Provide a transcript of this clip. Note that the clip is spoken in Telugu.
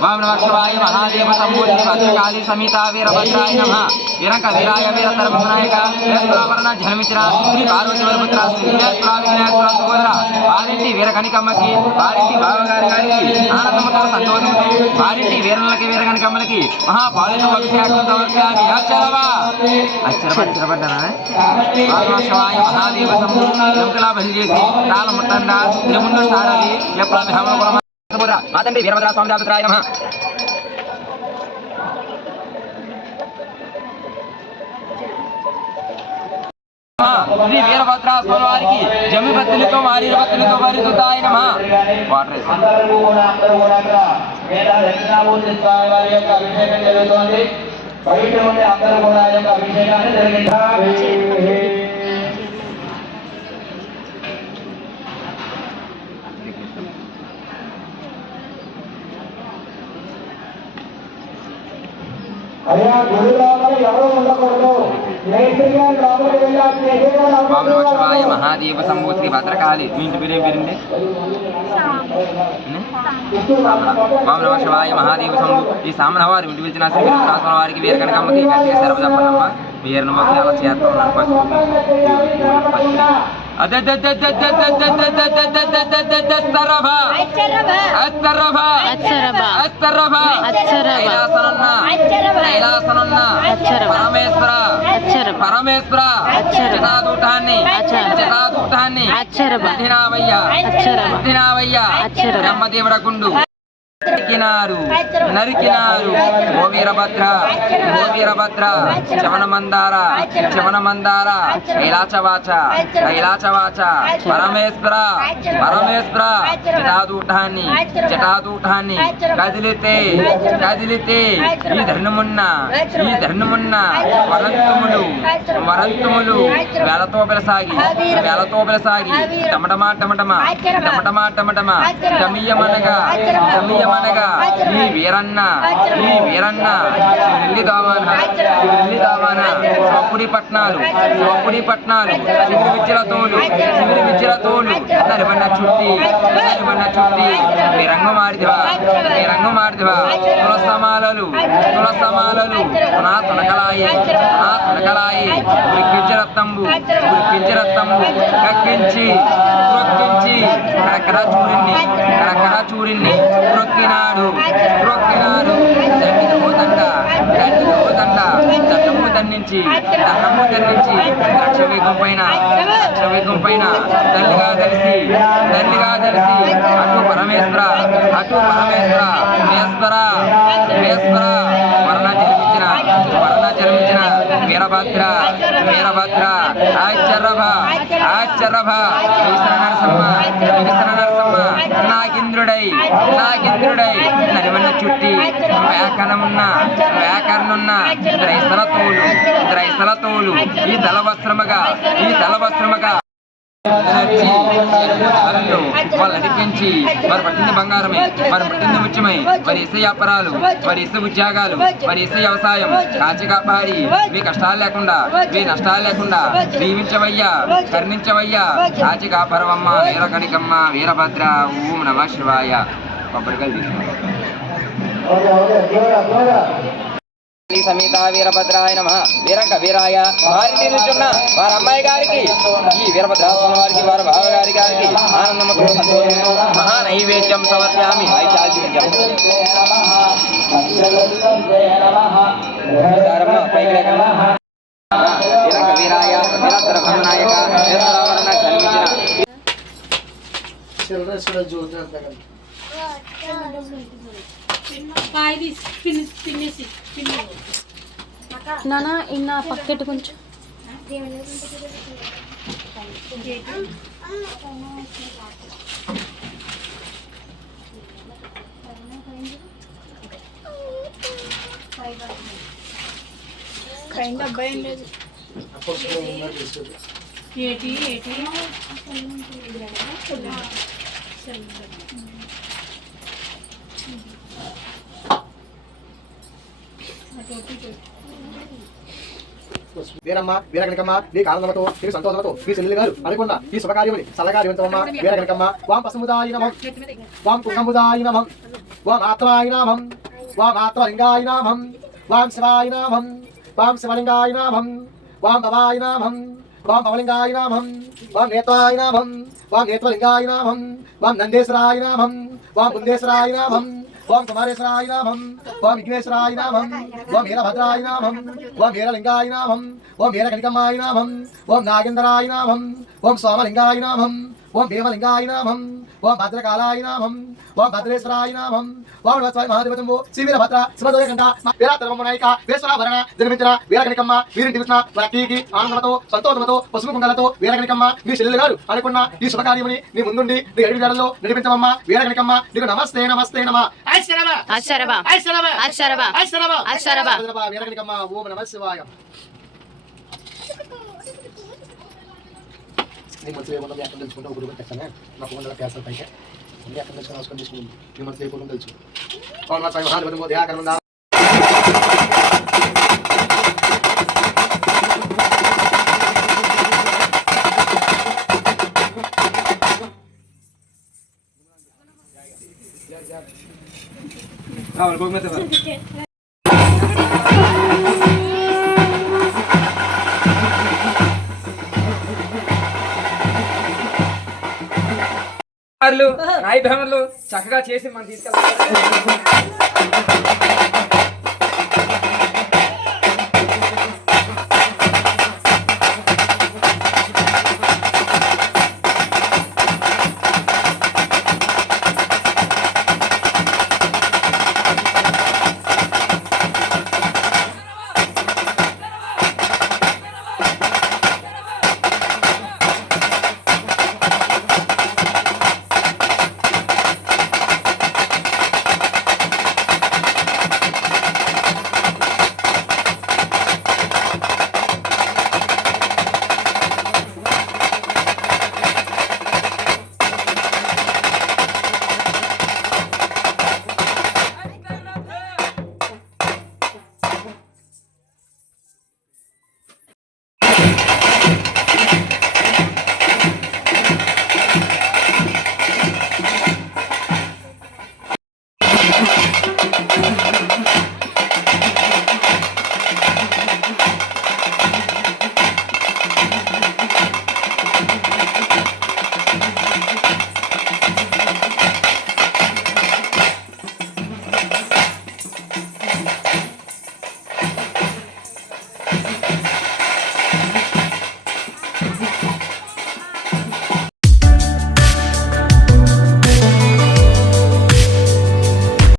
वाम नमः शिवाय महादेव संबोधि भद्रकाली समिता वीरभद्राय नमः वीरंक वीराय वीरतरभुनायक वेस्त्रावरण जन्मिंచిన శ్రీ పార్వతి వరపుత్ర శ్రీ వినాయకుల సోదర వారింటి వీరకణికమ్మకి వారింటి బావగారి గారికి ఆనందముతో సంతోషముతో వారింటి వీరలకి వీరకణికమ్మలకి మహాపాలిత అభిషేకం సమర్పయామి అక్షరపడ్డానా వామ నమః శివాయ మహాదేవ సంబోధి బలి చేసి తాళ ముట్టండ ముందు సాడాలి ఎప్పుడు హమల मातंडी वीरभद्रा स्वामी देवत्राय नमः श्री वीरभद्रा स्वामी वारिकी जमी बत्तलितो मारी बत्तलितो मारी सुताय नमः वाटर వేద దక్షిణామూర్తి స్వామి వారి యొక్క అభిషేకం జరుగుతోంది బయట ఉండే అందరూ కూడా ఆ యొక్క అభిషేకాన్ని జరిగించాలి వామనమశివాయ మహాదేవ సంబోధి భద్రకాళి మీ ఇంటి పేరు ఏం పేరండి వామనమశివాయ మహాదేవ సంబు ఈ సామనవారి ఇంటి పిలిచిన శ్రీ వీరభద్రాస్వామి వారికి వీరకనకమ్మకి గట్టిగా శరభ చెప్పండమ్మ వీరను మొక్కలు అలా చేస్తూ ఉన్నాను పరమేశ్వర జటాదూటాన్ని బ్రహ్మదేవుడకుండు నరికినారు ఓ వీరభద్ర చవన మందార కైలాచవాచ పరమేశ్వర జటాదూటాన్ని కదిలితే ఈ ధర్మమున్న వరంతుములు వేలతో పిలసాగి టమటమా గమియమనగా ఈ వీరన్న శివల్లి దావాన స్వపుడి పట్నాలు శిబిరి విద్యల తోలు నరివన్న చుట్టి రంగు మారిదివా తులసమాలలు నా తొనకలాయి ఉరికించి రత్తంబు కక్కించి కరకర చూడిన్ని త్రొక్కినాడు చట్టము దండించి లక్షవేగం పైన తల్లిగా తెలిసి అటు పరమేశ్వర వర్ణ జన్మించిన వీరభద్ర ఆశ్చర్యభ నరసమ్మ నాగింద్రుడై నరివన్న చుట్టి వ్యాకరణున్న ద్రైసల తోలు ఈ దళవస్త్రముగా వాళ్ళు నడిపించి వారు పట్టింది బంగారమే వారు పట్టింది ముత్యమై వారి ఇసే వ్యాపారాలు వారి ఇసే ఉద్యోగాలు వారి ఇసే వ్యవసాయం కాచి కాపాడి మీ కష్టాలు లేకుండా మీ నష్టాలు లేకుండా దీవించవయ్యా కరుణించవయ్యా కాచి కాపారవమ్మ వీరకణికమ్మ వీరభద్ర ఓం నమః శివాయ కొబ్బరికాయలు తీసుకున్నాం సమేత వీరభద్రాయ నమః వీరంక వీరాయ వారిని నిల్చున్న వారి అమ్మాయి గారికి ఈ వీరభద్రాస్వామి వారికి వారి బావగారి గారికి ఆనందముతో సంతోషంతో మహా నైవేద్యం సమర్ప్యామి వీరంక వీరాయ వీరతరభనాయక వేస్తరావరణ జన్మించిన నానా ఇన్న పక్కెట్టు కొంచెం అబ్బాయి లేదు ఏటి వీరమ్మ వీరగణికమ్మ నీకు ఆనందమతో నీకు సంతోషంతో మీ చెల్లెలు గారు అనుకున్న ఈ శుభకార్యముని చల్లగా జీవితమమ్మ వీరగణికమ్మ వాం పసుముదాయ నమః వాం కుంకుముదాయ నమః వాం ఆత్మాయ నమః వాం ఆత్మలింగాయ నమః వాం శివాయ నమః వాం శివలింగాయ నమః వాం భవాయ నమః వాం భవలింగాయ నమః వాం నేత్రాయ నమః వాం నేత్రలింగాయ నమః వాం నందేశ్వరాయ నమః వాం బుందేశ్వరాయ నమః ఓం కుమారేశ్వరాయ నమః ఓం విఘ్నేశ్వరాయ నమః ఓం వీరభద్రాయ నమః ఓం వీరలింగాయ నమః ఓం వీరగణికమ్మాయ నమః ఓం నాగేంద్రాయ నమః ఓం సోమలింగాయ నమః ఓం భీమలింగాయ నమః ఓం భద్రకాలాయ నమః ఓం భద్రేశ్వరాయ నమః ఓం వత్సాయ మహాదేవతంబు శ్రీ వీరభద్ర శివదోయకంఠ వీరాతరమనాయక వీరేశ్వరాభరణ జన్మించిన వీరగణికమ్మ వీరింటి కృష్ణ భక్తికి ఆనందమతో సంతోషంతో పసుపు కుంగలతో వీరగణికమ్మ మీ చెల్లెలు గారు అనుకున్న ఈ శుభకార్యముని నీ ముందుండి నీ అడుగు జాడల్లో నడిపించమమ్మ వీరగణికమ్మ నీకు నమస్తే నమస్తే నమ వీరగణికమ్మ ఓం నమః శివాయ నీ మనసులో ఏమన్నా మీ అక్కడ తెలుసుకుంటే ఒక రూపాయి తెచ్చానే నాకు వందల పేసలు పైకి అన్ని అక్కడ తెలుసుకుని అవసరం తీసుకుంది మీ మనసులో ఏమన్నా తెలుసు ఓం నమః శివాయ మహాదేవతంబు ధ్యాకరణ నాయి భ్రమలు చక్కగా చేసి మనం తీసుకెళ్తాం